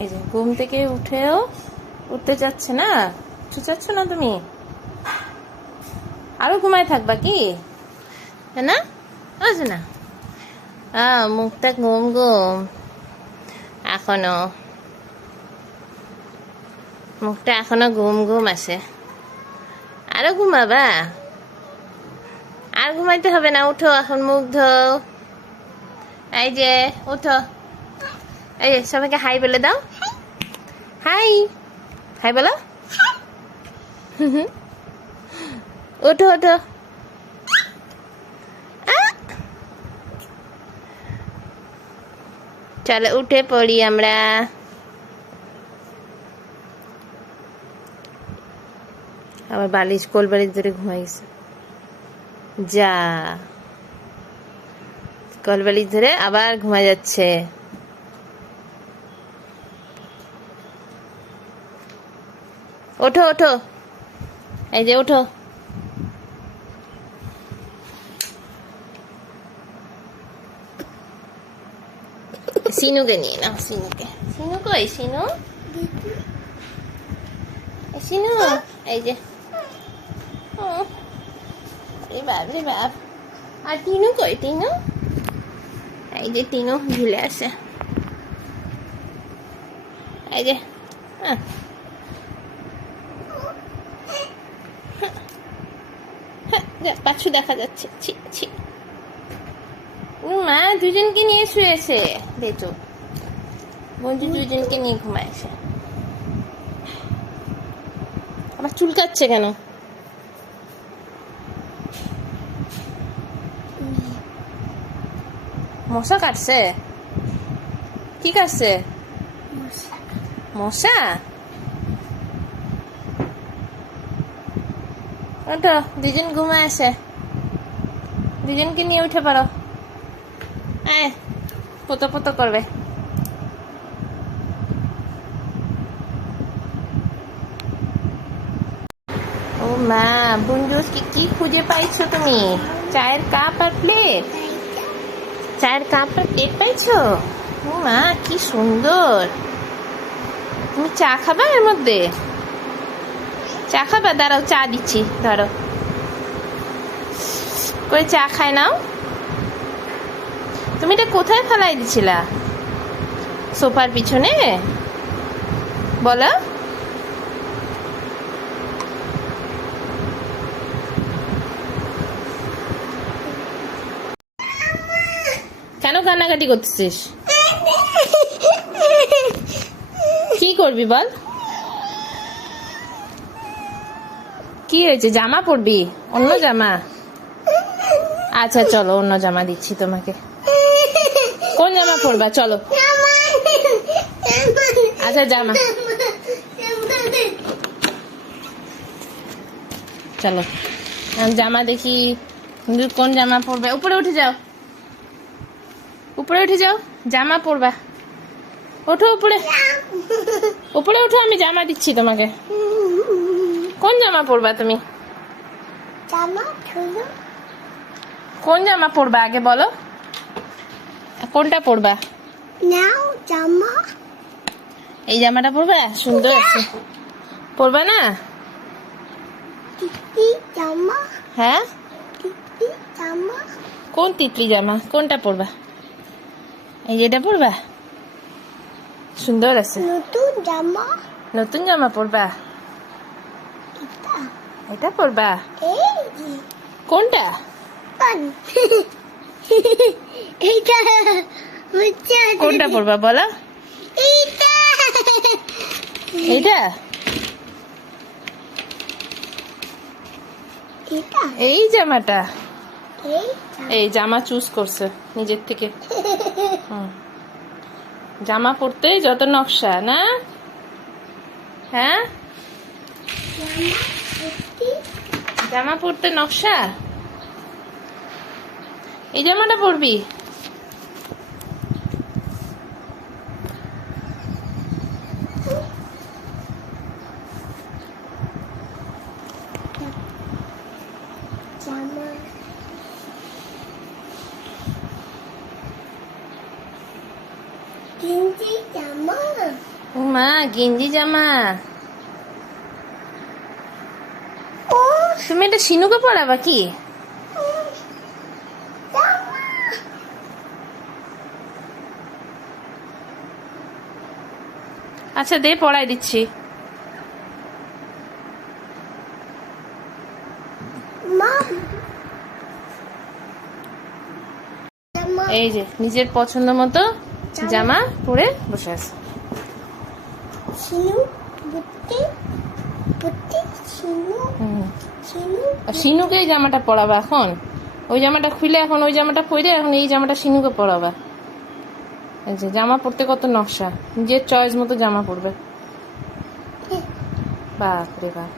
এই যে ঘুম থেকে উঠেও উঠতে যাচ্ছে না, চাচ্ছ না তুমি? আরো ঘুমায় থাকবা কি? না আছে না, মুখটা ঘুম ঘুম এখনো, মুখটা এখনো ঘুম ঘুম আছে। আরো ঘুমাবা? আর ঘুমাইতে হবে না, উঠো এখন, মুখ ধো। এই যে উঠো, এই যে সবাইকে হাই বলে দাও। হাই, হাই বলো। ওঠো ওঠো। চলো উঠে পড়ি আমরা। আবার বালিশ, কোল বালিশ ধরে ঘুমাই গেছে। যা, কোল বালিশ ধরে আবার ঘুমাই যাচ্ছে। ওঠো ওঠো, এই যে ওঠো। সিনুকে নিয়ে নাও, সিনুকে। সিনু কই? সিনু, সিনু, এই যে। এই বাপ রে বাপ। আর টিনু কই? টিনু, এই যে টিনু ঝুলে আছে। এই যে পাছু দেখা যাচ্ছে। ছি ছি, মা দুজনকে নিয়ে শুয়েছে। দেখো বন্ধু দুজনকে নিয়ে ঘুমাইছে। আবার চুলকাচ্ছে কেন? মশা কাটছে? কি কাটছে? মশা। ওঠো, দুজন ঘুমায় আছে, দুজনকে নিয়ে উঠে পারো। পোতো পোতো করবে। ও মা, বুঞ্জুসকে কি খুঁজে পাইছো তুমি? চায়ের কাপ আর প্লেট? চায়ের কাপ আর প্লেট পাইছো? ও মা, কি সুন্দর। তুমি চা খাবা? এর মধ্যে চা খাবা? দাঁড়াও, চা দিচ্ছি, ধরো। করে চা খায় নাও। তুমি এটা কোথায় ফেলাই দিছিলা? সোফার পিছনে? বলো। কেন কান্নাকাটি করতেছিস? কি করবি বল? কি হয়েছে? জামা পরবি? অন্য জামা? আচ্ছা চলো, অন্য জামা দিচ্ছি তোমাকে। কোন জামা পরবা? চলো। আচ্ছা জামা, চলো জামা দেখি কোন জামা পরবে। উপরে উঠে যাও, উপরে উঠে যাও, জামা পরবা। ওঠো উপরে, উপরে উঠো, আমি জামা দিচ্ছি তোমাকে। কোন জামা পরবা তুমি? কোন জামা পরবা আগে বলো, কোনটা পরবা? জামা, এই জামাটা পরবা? সুন্দর আছে, পরবা না? জামা, হ্যাঁ, জামা। কোন তিতলি জামা? কোনটা পরবা? এই যেটা পরবা? সুন্দর আছে। নতুন জামা, নতুন জামা পরবা? এটা পরবা? কোনটা? কোনটা পরবা বলো? এইটা? এই জামাটা? এই জামা চুজ করছে নিজের থেকে। জামা পরতে যত নকশা না? হ্যাঁ, জামা পরতে নকশা। এই জামাটা পরবি? জামা, গেঞ্জি, জামা। মা গেঞ্জি জামা। ও তুমি এটা শিনুকে পরাবা কি? জামা আচ্ছা দে, পরাই দিচ্ছি। মম জামা এই যে নিজের পছন্দ মতো জামা পরে বসে আছে। শিনু বুটি বুটি শিনু হুম। শিনু আর শিনুকে এই জামাটা পরাবা এখন। ওই জামাটা খুলে এখন ওই জামাটা পরে এখন এই জামাটা শিনুকে পরাবা। এই যে জামা পরতে কত নকশা, নিজের চয়েস মতো জামা পরবে। বাপ রে বাপ।